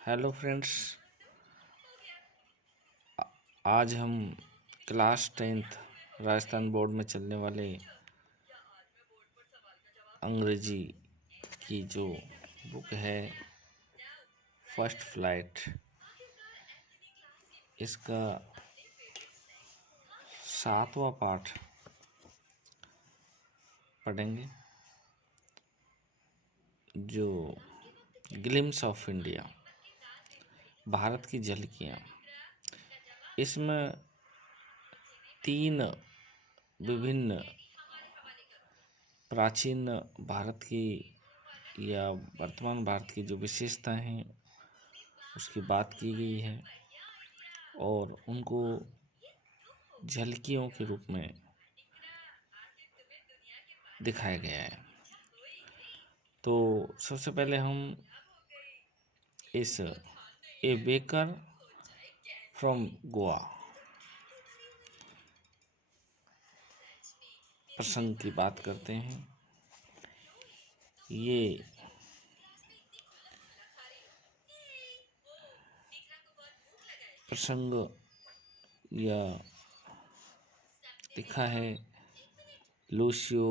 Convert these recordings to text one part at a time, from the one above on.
Hello friends. आज हम class 10th Rajasthan board में चलने वाले अंग्रेजी की जो बुक है फर्स्ट फ्लाइट, इसका 7वां पाठ पढ़ेंगे, जो ग्लिम्स ऑफ इंडिया, भारत की झलकियाँ। इसमें 3 विभिन्न प्राचीन भारत की या वर्तमान भारत की जो विशेषताएं हैं उसकी बात की गई है और उनको झलकियों के रूप में दिखाया गया है। तो सबसे पहले हम इस ए बेकर फ्रॉम गोवा प्रसंग की बात करते हैं। ये प्रसंग या लिखा है लूसियो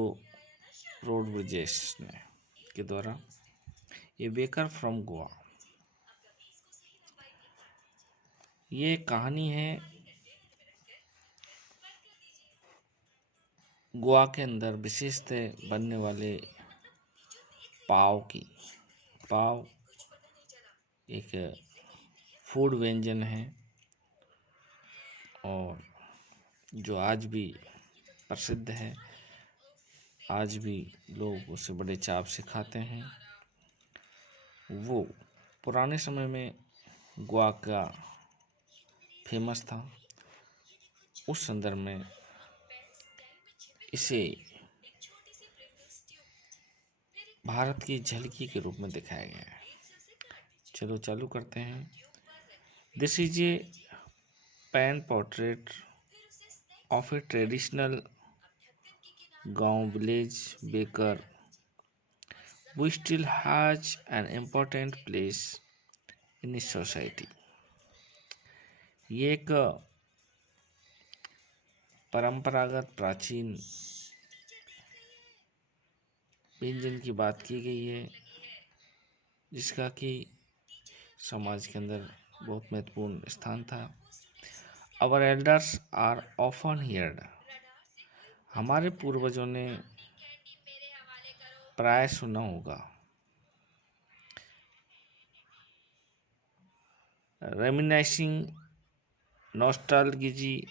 रोड्रिगेज ने के द्वारा। ए बेकर फ्रॉम गोवा, ये कहानी है गोवा के अंदर विशेषतः बनने वाले पाव की। पाव एक फूड व्यंजन है और जो आज भी प्रसिद्ध है, आज भी लोग उसे बड़े चाव से खाते हैं। वो पुराने समय में गोवा का फेमस था। उस संदर्भ में इसे भारत की झलकी के रूप में दिखाया गया है। चलो चालू करते हैं। This is a pen portrait of a traditional गांव village baker who still has an important place in his society। ये एक परंपरागत प्राचीन व्यंजन की बात की गई है जिसका कि समाज के अंदर बहुत महत्वपूर्ण स्थान था। Our elders are often heard, हमारे पूर्वजों ने प्राय सुना होगा। Reminiscing nostalgically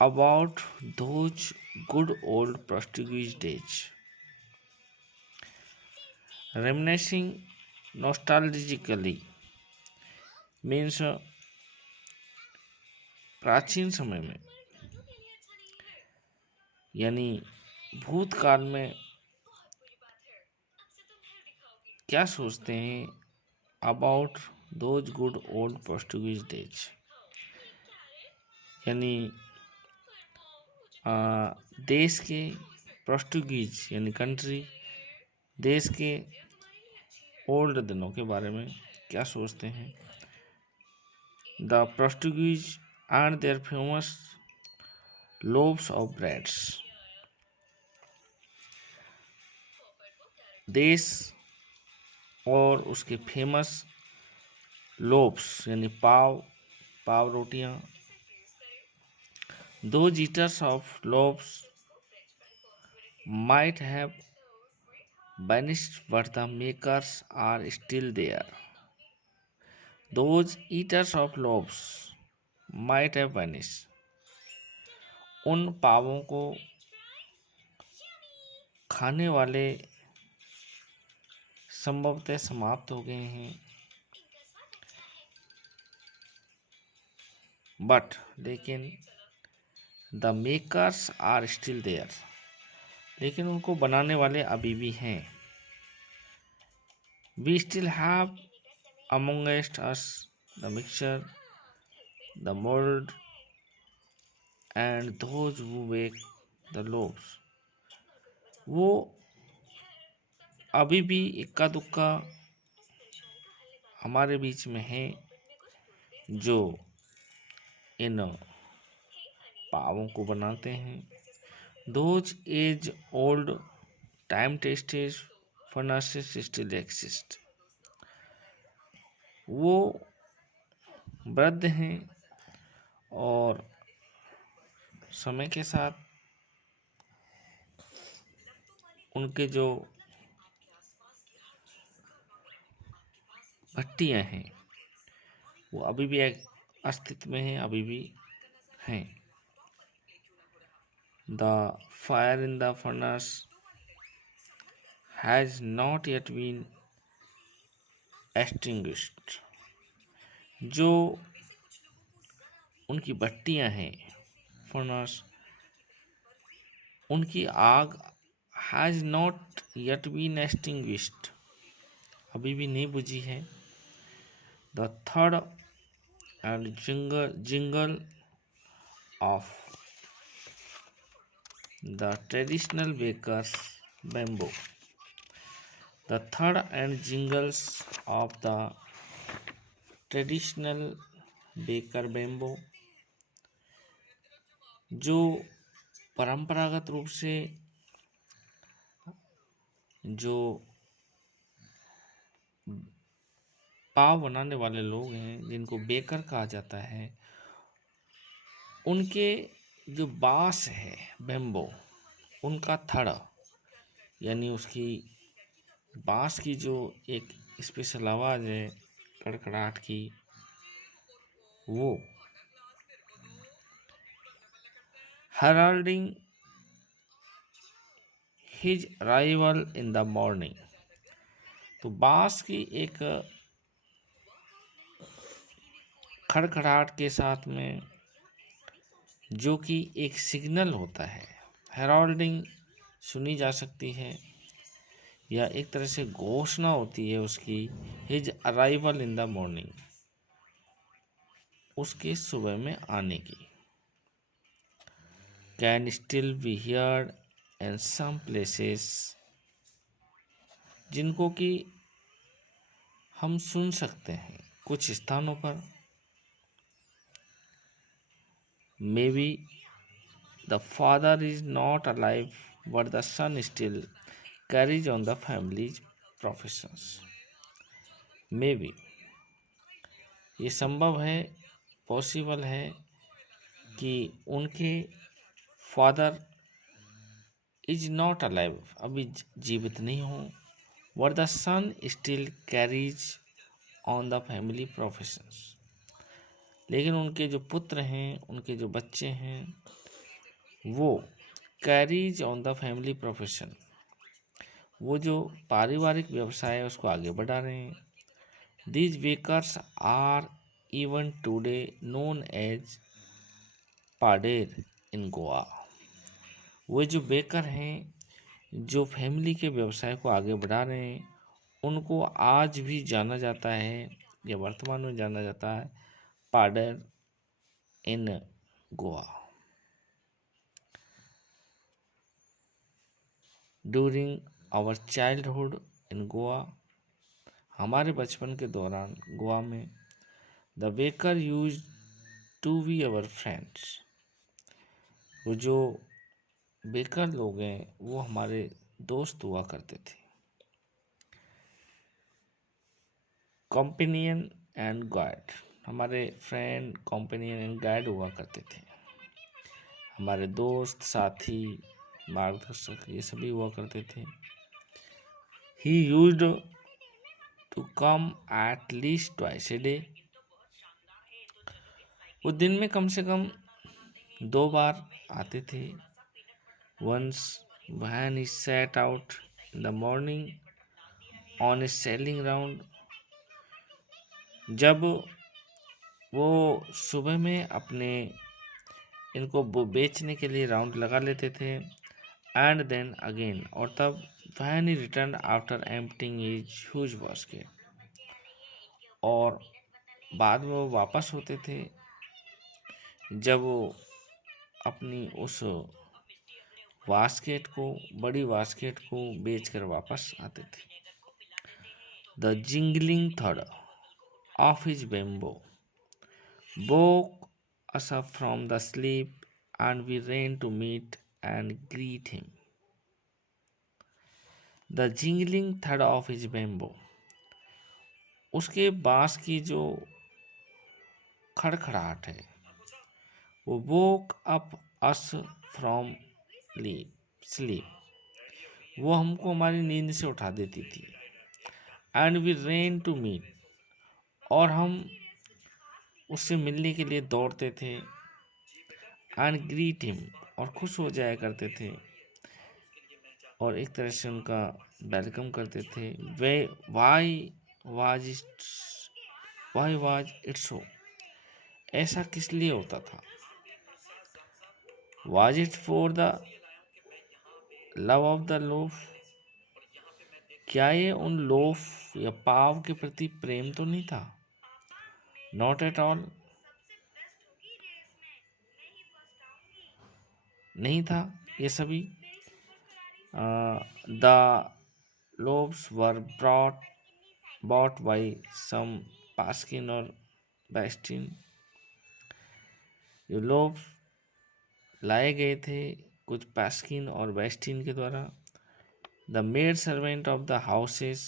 about those good old Portuguese days। Reminiscing nostalgically means प्राचीन समय में, यानी भूतकाल में क्या सोचते हैं about those good old Portuguese days, यानी देश के पोर्टुगीज यानी कंट्री, देश के ओल्ड दिनों के बारे में क्या सोचते हैं। The Portuguese and their famous loaves of breads, देश और उसके फेमस लोब्स यानी पाव रोटियां। Those eaters of loaves might have vanished, but the makers are still there। Those eaters of loaves might have vanished, उन पावों को खाने वाले संभवतः समाप्त हो गए हैं, बट लेकिन the makers are still there, लेकिन उनको बनाने वाले अभी भी हैं। We still have amongst us the mixture, the mold, and those who bake the loaves। वो अभी भी इक्का दुक्का हमारे बीच में है जो इन पावों को बनाते हैं। Those age old time tested furnaces still exist. वो वृद्ध हैं और समय के साथ उनके जो भट्टियाँ हैं वो अभी भी अस्तित्व में हैं, अभी भी हैं। The fire in the furnace has not yet been extinguished. जो उनकी भट्टियाँ हैं फर्नेस, उनकी आग has not yet been extinguished, अभी भी नहीं बुझी है। द थर्ड and jingle of the traditional baker's bamboo. The third and jingles of the traditional baker bamboo, जो परंपरागत रूप से जो पाव बनाने वाले लोग हैं जिनको बेकर कहा जाता है, उनके जो बांस है बेम्बो, उनका थड़ यानी उसकी बांस की जो एक स्पेशल आवाज़ है कड़कड़ाहट की, वो heralding his arrival in the morning। तो बांस की एक खड़खड़ाहट के साथ में जो कि एक सिग्नल होता है, हेराल्डिंग सुनी जा सकती है या एक तरह से घोषणा होती है उसकी, his arrival in the morning, उसके सुबह में आने की। Can still be heard in some places, जिनको कि हम सुन सकते हैं कुछ स्थानों पर। May be the father is not alive but the son still carries on the family's professions. May be ये संभव है, पॉसिबल है कि उनके फादर इज नॉट अलाइव, अभी जीवित नहीं हो, but the son still carries on the family professions, लेकिन उनके जो पुत्र हैं, उनके जो बच्चे हैं, वो carries on the family profession, वो जो पारिवारिक व्यवसाय है उसको आगे बढ़ा रहे हैं। These bakers are even today known as poder in Goa. वो जो बेकर हैं जो फैमिली के व्यवसाय को आगे बढ़ा रहे हैं, उनको आज भी जाना जाता है या वर्तमान में जाना जाता है poder in Goa. During our childhood in Goa, हमारे बचपन के दौरान गोवा में, the baker use to be our friends, वो जो बेकर लोग हैं वो हमारे दोस्त हुआ करते थे। कॉम्पेनियन एंड गाइड, हमारे फ्रेंड कॉम्पेनियन एंड गाइड हुआ करते थे, हमारे दोस्त, साथी, मार्गदर्शक, ये सभी हुआ करते थे। He used to come at least twice a day, वो दिन में कम से कम 2 बार आते थे। Once when he set out in the morning on a selling round, जब वो सुबह में अपने इनको बेचने के लिए राउंड लगा लेते थे। एंड देन अगेन, और तब when he return after emptying his huge basket, और बाद में वो वापस होते थे जब वो अपनी उस बास्केट को बड़ी बास्केट को बेचकर वापस आते थे। The jingling third of his bamboo woke us up from the sleep and we ran to meet and greet him. The jingling thud of his bamboo, उसके बांस की जो खड़खड़ाहट है वो woke up us from sleep, वो हमको हमारी नींद से उठा देती थी। And we ran to meet, और हम उससे मिलने के लिए दौड़ते थे। And greet him, और खुश हो जाया करते थे और एक तरह से उनका वेलकम करते थे। वे वाज इट सो, ऐसा किस लिए होता था? Was it for the love of the loaf, क्या ये उन लोफ या पाव के प्रति प्रेम तो नहीं था? नॉट एट ऑल, नहीं था ये सभी। The loaves were bought by some Paskin or Bastin, ये लोग लाए गए थे कुछ पास्किन और बेस्टिन के द्वारा। The maid servant of the houses,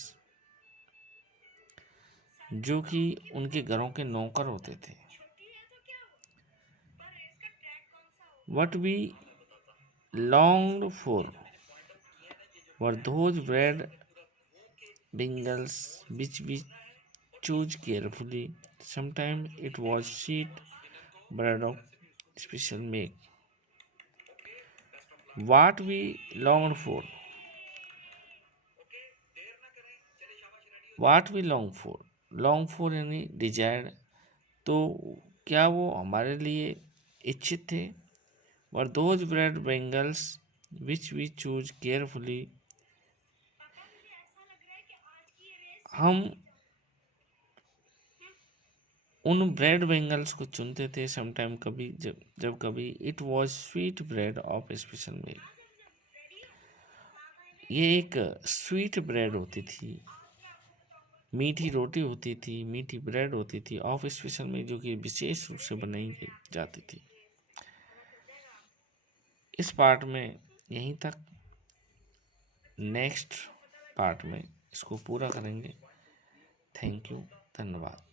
जो कि उनके घरों के नौकर होते थे। What we longed for were those bread bingles which we choose carefully. Sometimes it was sweet bread of special make. What we longed for, what we long for यानी desired, तो क्या वो हमारे लिए इच्छित थे? Were those bread bangles which we choose carefully, हम उन ब्रेड बेंगल्स को चुनते थे। समटाइम कभी जब कभी it was sweet bread of special make, ये एक स्वीट ब्रेड होती थी, मीठी रोटी होती थी, मीठी ब्रेड होती थी ऑफ स्पेशल मेक, जो कि विशेष रूप से बनाई जाती थी। इस पार्ट में यहीं तक, नेक्स्ट पार्ट में इसको पूरा करेंगे। थैंक यू, धन्यवाद।